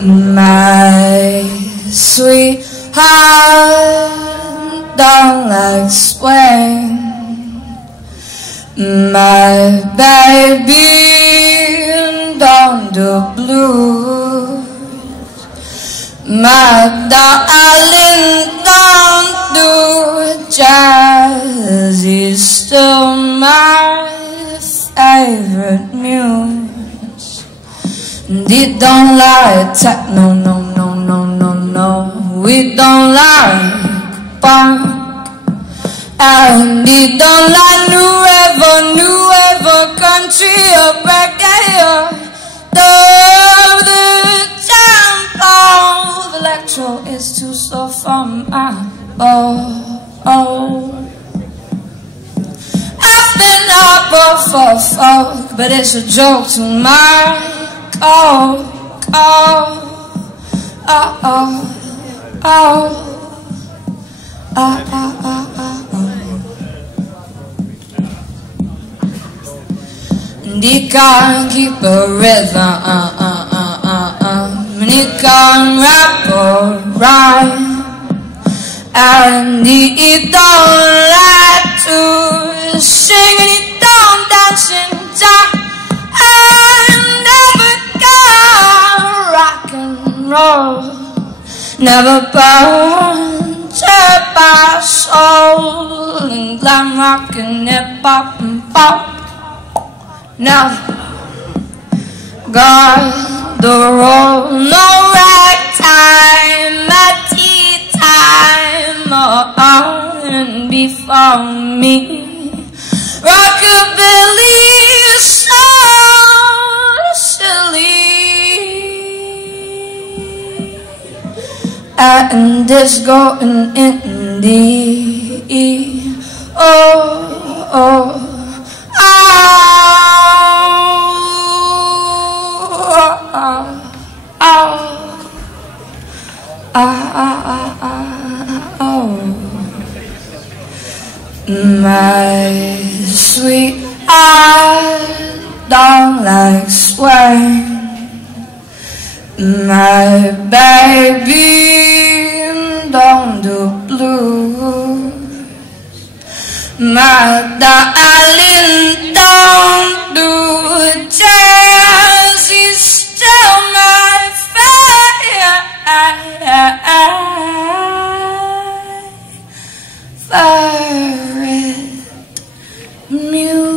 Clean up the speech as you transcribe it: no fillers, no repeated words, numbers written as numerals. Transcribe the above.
My sweetheart don't like swing. My baby don't do blues. My darling don't do jazz. He's still my favorite muse. And he don't like techno, no, no, no, no, no. We don't like punk. And he don't like new ever country or reggae or the tempo of electro is too slow for my I've been up for folk, but it's a joke to my And he can't keep a rhythm, and he can't rap or rhyme, and he don't like to sing, and he don't dance and jive. Never burned my soul in glam rock and hip hop and pop. Now got the roll, no ragtime, my tea time, or R&B for me. Rockabilly is so silly. And disco and indie, My sweetheart don't like swing. My baby don't do blues. My darling don't do jazz. He's still my favorite muse.